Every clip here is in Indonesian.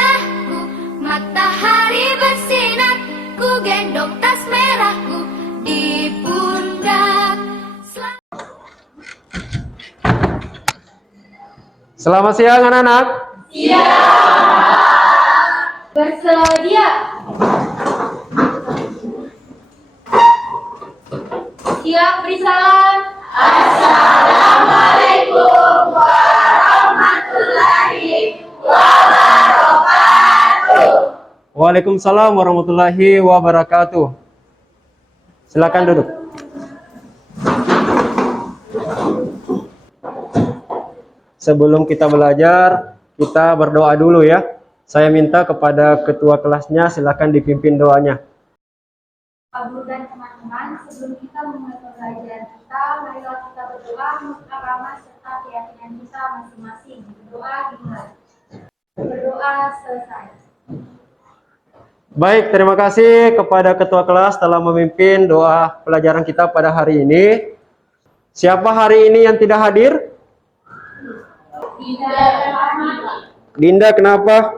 cerahku, matahari bersinar, ku gendong tas merahku di pundak. Selamat siang anak-anak. Bersedia. Siap beri salam. Assalamualaikum warahmatullahi wabarakatuh. Waalaikumsalam warahmatullahi wabarakatuh. Silakan duduk. Sebelum kita belajar, kita berdoa dulu ya. Saya minta kepada ketua kelasnya, silakan dipimpin doanya. Abu dan teman-teman, sebelum kita memulai pembelajaran kita, marilah kita berdoa menurut agama serta keyakinan kita masing-masing. Berdoa dimulai. Berdoa selesai. Baik, terima kasih kepada ketua kelas telah memimpin doa pelajaran kita pada hari ini. Siapa hari ini yang tidak hadir? Dinda, kenapa?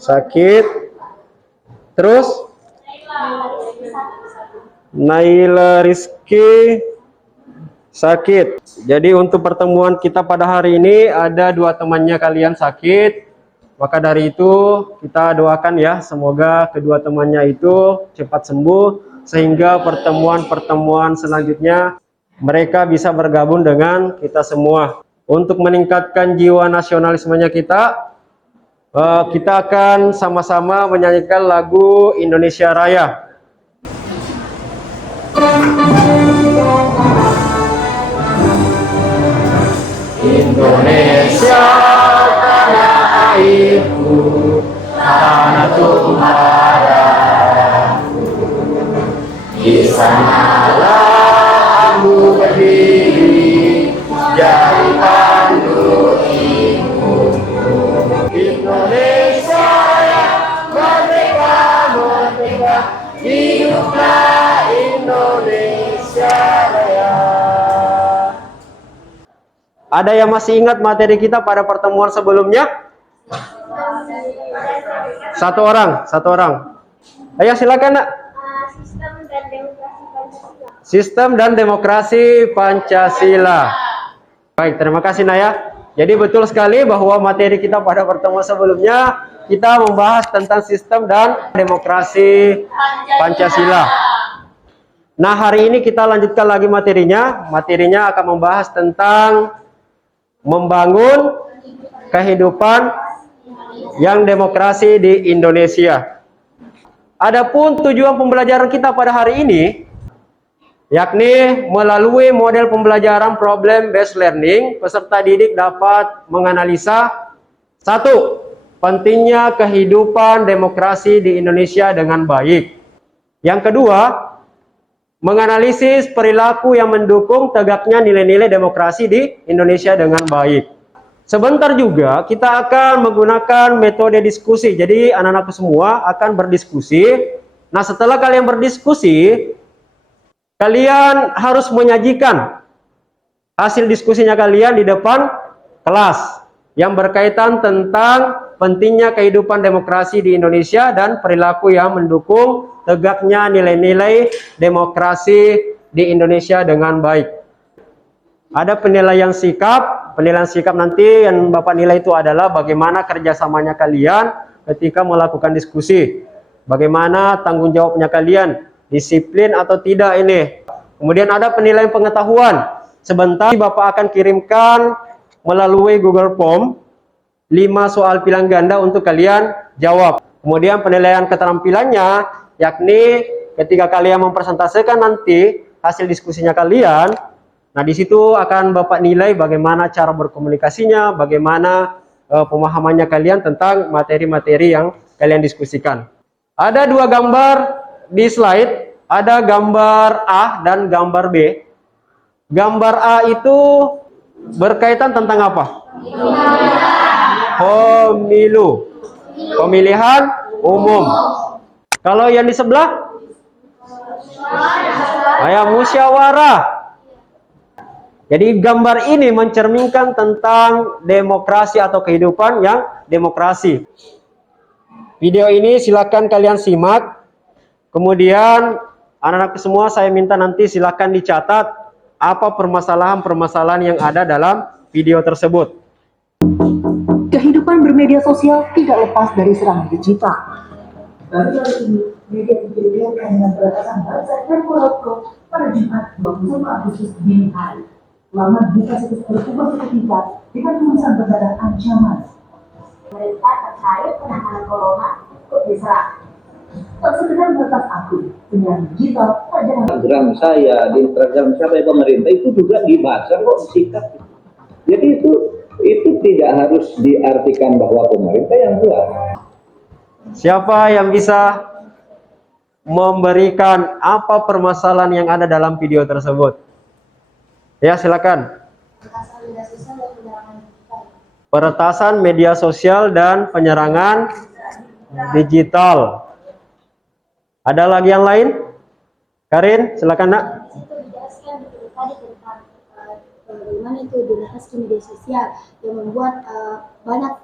Sakit. Terus? Naila Rizky sakit. Jadi untuk pertemuan kita pada hari ini ada dua temannya kalian sakit. Maka dari itu kita doakan ya, semoga kedua temannya itu cepat sembuh sehingga pertemuan-pertemuan selanjutnya mereka bisa bergabung dengan kita semua. Untuk meningkatkan jiwa nasionalismenya kita akan sama-sama menyanyikan lagu Indonesia Raya. Indonesia tanah airku, tanah tumpah darahku, di sanalah aku berdiri, jadi pandu ibuku. Indonesia yang merdeka, merdeka, hiduplah Indonesia Raya. Ada yang masih ingat materi kita pada pertemuan sebelumnya? Satu orang. Ayo silakan nak. Sistem dan demokrasi Pancasila. Baik, terima kasih Naya. Jadi betul sekali bahwa materi kita pada pertemuan sebelumnya kita membahas tentang sistem dan demokrasi Pancasila. Nah, hari ini kita lanjutkan lagi materinya. Materinya akan membahas tentang membangun kehidupan yang demokrasi di Indonesia. Adapun tujuan pembelajaran kita pada hari ini, yakni melalui model pembelajaran problem based learning, peserta didik dapat menganalisa satu, pentingnya kehidupan demokrasi di Indonesia dengan baik. Yang kedua, menganalisis perilaku yang mendukung tegaknya nilai-nilai demokrasi di Indonesia dengan baik. Sebentar juga kita akan menggunakan metode diskusi. Jadi anak-anakku semua akan berdiskusi. Nah, setelah kalian berdiskusi, kalian harus menyajikan hasil diskusinya kalian di depan kelas yang berkaitan tentang pentingnya kehidupan demokrasi di Indonesia dan perilaku yang mendukung tegaknya nilai-nilai demokrasi di Indonesia dengan baik. Ada penilaian sikap. Penilaian sikap nanti yang Bapak nilai itu adalah bagaimana kerjasamanya kalian ketika melakukan diskusi. Bagaimana tanggung jawabnya kalian, disiplin atau tidak ini. Kemudian ada penilaian pengetahuan. Sebentar Bapak akan kirimkan melalui Google Form 5 soal pilihan ganda untuk kalian jawab. Kemudian penilaian keterampilannya, yakni ketika kalian mempresentasikan nanti hasil diskusinya kalian, nah di situ akan Bapak nilai bagaimana cara berkomunikasinya, bagaimana pemahamannya kalian tentang materi-materi yang kalian diskusikan. Ada dua gambar di slide, ada gambar A dan gambar B. Gambar A itu berkaitan tentang apa? Pemilu, pemilihan umum. Kalau yang di sebelah, musyawarah. Jadi gambar ini mencerminkan tentang demokrasi atau kehidupan yang demokrasi. Video ini silakan kalian simak. Kemudian anak-anak semua saya minta nanti silakan dicatat apa permasalahan-permasalahan yang ada dalam video tersebut. Kehidupan bermedia sosial tidak lepas dari serangan digital. Baru kali ini, media digegerkan dengan peretasan WhatsApp dan Morocco pada Jumat 21 Agustus dini hari. Laman berita situs berubah seketika dengan tulisan berdarah ancaman. Berita terkait penanganan corona ikut diserang. Tak sekedar meretas akun, penyiaran digital tak jarang. Instagram saya, di Instagram siapa pemerintah itu juga dibaca kok sikat. Jadi itu tidak harus diartikan bahwa pemerintah yang buat. Siapa yang bisa memberikan apa permasalahan yang ada dalam video tersebut? Ya, silakan. Peretasan media sosial dan penyerangan digital. Ada lagi yang lain? Karin, silakan nak. Itu dijelaskan tadi tentang bagaimana itu dibahas di media sosial yang membuat banyak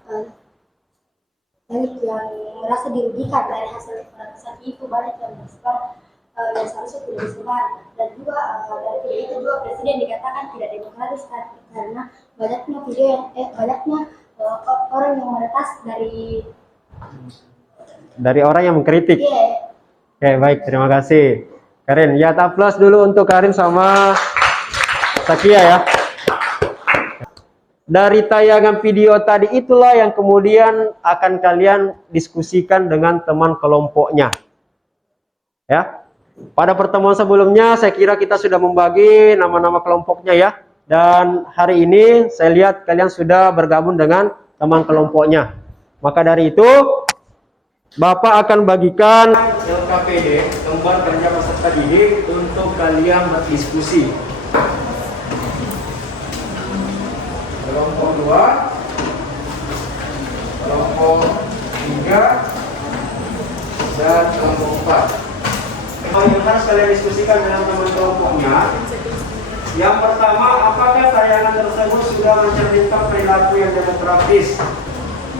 elit yang merasa dirugikan dari hasil peretasan itu, banyak yang bersebar yang seharusnya tidak disebar, dan juga dari video itu juga presiden dikatakan tidak demokratis karena banyaknya video yang banyaknya orang yang meretas dari orang yang mengkritik. Yeah. Oke, baik, terima kasih. Karin, ya plus dulu untuk Karin sama Sakia ya. Dari tayangan video tadi itulah yang kemudian akan kalian diskusikan dengan teman kelompoknya. Ya. Pada pertemuan sebelumnya saya kira kita sudah membagi nama-nama kelompoknya ya. Dan hari ini saya lihat kalian sudah bergabung dengan teman kelompoknya. Maka dari itu Bapak akan bagikan LKPD, lembar kerja peserta didik, untuk kalian berdiskusi. Kelompok 2, kelompok 3, dan kelompok 4. Yang harus kalian diskusikan dengan teman kelompoknya. Yang pertama, apakah tayangan tersebut sudah mencerminkan perilaku yang demokratis?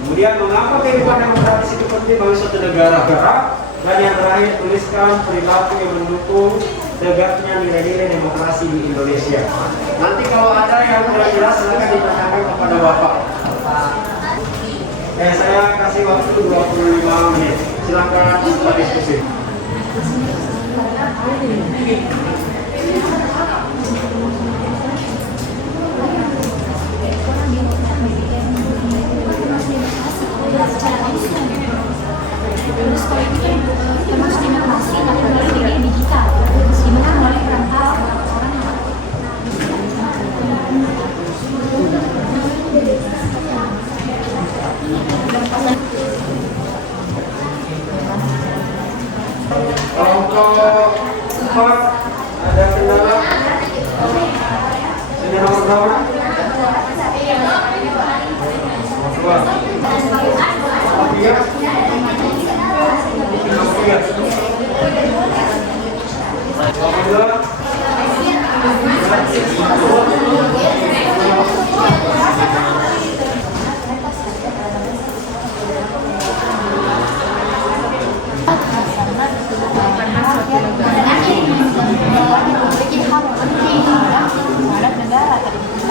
Kemudian, mengapa kehidupan demokratis itu penting bagi suatu negara? Dan yang terakhir, tuliskan perilaku yang mendukung tegaknya nilai-nilai demokrasi di Indonesia. Nanti kalau ada yang kurang jelas, silakan ditanyakan kepada Bapak. Saya kasih waktu 25 menit. Silakan berdiskusi. Terus kalau itu termasuk demokrasi tapi melalui digital, dimana melalui perantara orang-orang yang Kelompok 4 ada kendala? Sudah nomor berapa?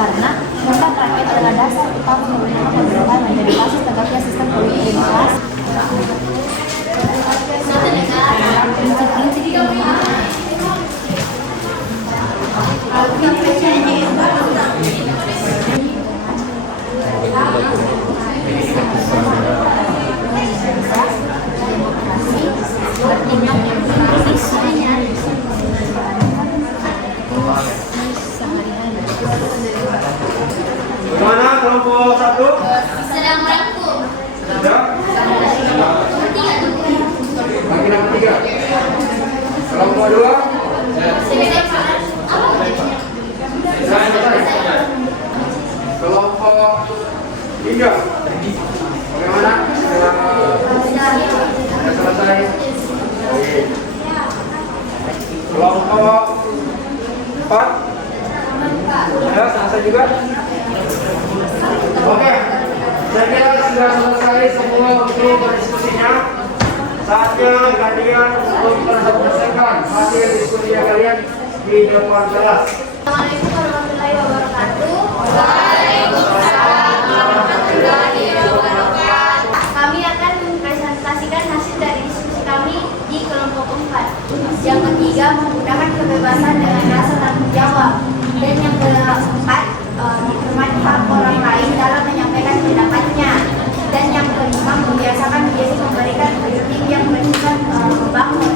karena mereka terkait adalah dasar utama pemerintah pemerintahan menjadi basis tegaknya sistem politik demokrasi. Prinsip-prinsip Bagaimana kelompok 1? Sedang merangkum. Sudah? Bagi nomor 3. Kelompok 2? Kelompok 3. Bagaimana? Sudah selesai? Oke. Kelompok 4? Sudah? Saatnya kalian untuk selesaikan hasil diskusi kalian di depan kelas. Assalamualaikum warahmatullahi wabarakatuh. Waalaikumsalam warahmatullahi wabarakatuh. Kami akan mempresentasikan hasil dari diskusi kami di kelompok 4. Yang ketiga, menggunakan kebebasan dengan rasa tanggung jawab. Dan yang keempat, dihormati hak orang lain dalam menyampaikan pendapatnya. Dan yang kelima, membiasakan diri memberikan kritik yang bersifat membangun.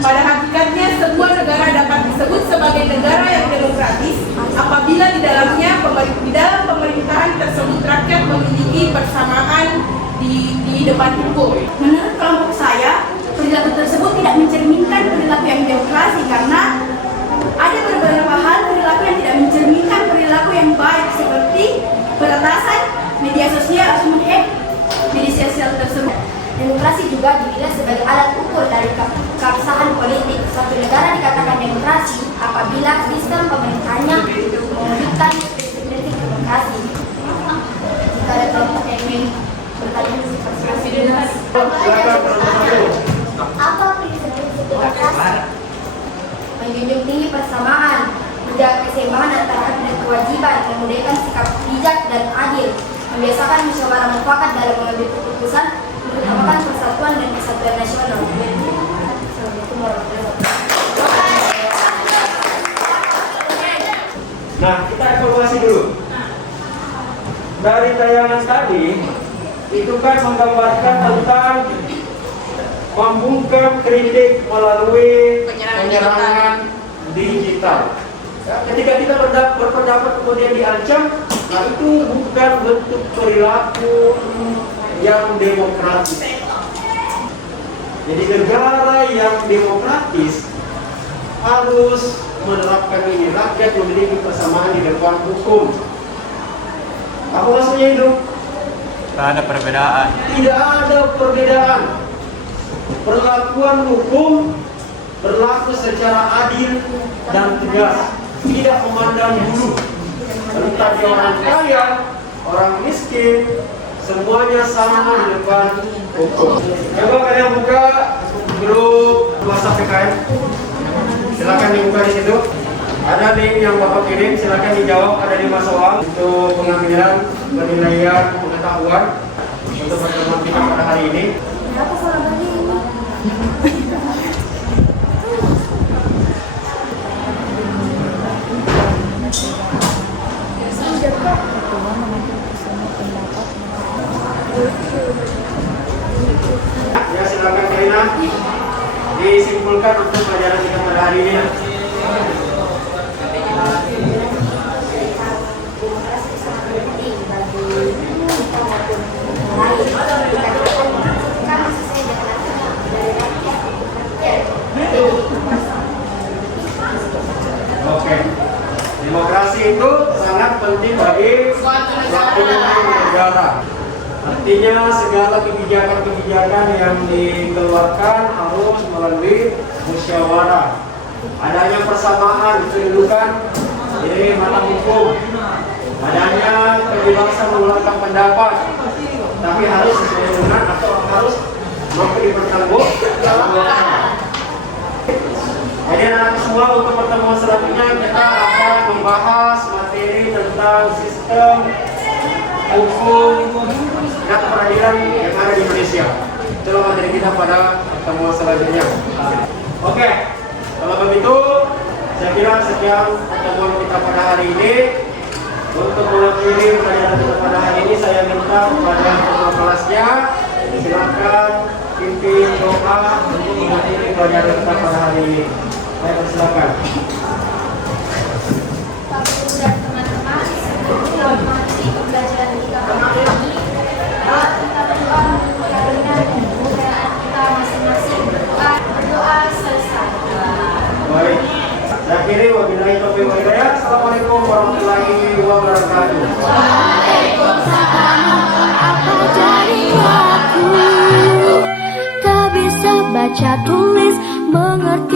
Pada hakikatnya, sebuah negara dapat disebut sebagai negara yang demokratis apabila di dalam pemerintahan tersebut rakyat memiliki persamaan di depan hukum. Menurut kelompok saya, perilaku tersebut tidak mencerminkan perilaku yang demokrasi karena ada beberapa hal perilaku yang tidak mencerminkan perilaku yang baik seperti peretasan media sosial atau menghack media sosial tersebut. Demokrasi juga dinilai sebagai alat ukur dari keabsahan politik. Suatu negara dikatakan demokrasi apabila sistem pemerintahannya mewujudkan prinsip-prinsip demokrasi. Jika ada kelompok yang ingin bertanya seperti demokrasi, apa prinsip-prinsip demokrasi? Menjunjung tinggi persamaan, menjaga keseimbangan antara hak dan kewajiban, memudahkan sikap bijak dan adil, membiasakan musyawarah mufakat dalam mengambil keputusan, mengutamakan persatuan dan kesatuan nasional. Assalamualaikum warahmatullahi wabarakatuh. Nah, kita evaluasi dulu. Dari tayangan tadi, itu kan menggambarkan tentang membungkam kritik melalui penyerangan digital. Ya, ketika kita berpendapat kemudian diancam, nah itu bukan bentuk perilaku yang demokratis. Jadi negara yang demokratis harus menerapkan ini. Rakyat memiliki persamaan di depan hukum. Apa maksudnya itu? Tidak ada perbedaan. Tidak ada perbedaan. Perlakuan hukum berlaku secara adil dan tegas, tidak memandang bulu. Entah dia orang kaya, orang miskin, semuanya sama di depan hukum. Coba kalian buka grup WhatsApp PKM. Silakan dibuka di situ. Ada link yang Bapak kirim, silakan dijawab. Ada 5 soal untuk pengambilan penilaian pengetahuan untuk pertemuan kita pada hari ini. Ya, silakan Karina disimpulkan untuk pelajaran kita pada hari ini. Oke, demokrasi itu sangat penting bagi suatu negara. Artinya segala kebijakan-kebijakan yang dikeluarkan harus melalui musyawarah. Adanya persamaan kedudukan di mata hukum. Adanya kebebasan mengeluarkan pendapat, tapi harus sesuai dengan atau harus memberi pertanggungjawab. Jadi anak semua, untuk pertemuan selanjutnya kita akan membahas materi tentang sistem hukum dan peradilan yang ada di Indonesia. Itulah materi kita pada pertemuan selanjutnya. Oke, kalau begitu saya kira sekian pertemuan kita pada hari ini. Untuk mengakhiri pelajaran kita pada hari ini, saya minta kepada ketua kelasnya silakan pimpin doa untuk mengakhiri pelajaran kita pada hari ini. Saya persilakan. Pak Guru dan teman-teman, sebelum mengakhiri pembelajaran kita pada hari ini, kita berdoa mengucapkan kemuliaan kita masing-masing. Berdoa selesai. Baik. Saya akhiri, wabillahi taufiq wal hidayah. Assalamualaikum warahmatullahi wabarakatuh. Waalaikumsalam. Apa dari aku tak bisa baca tulis mengerti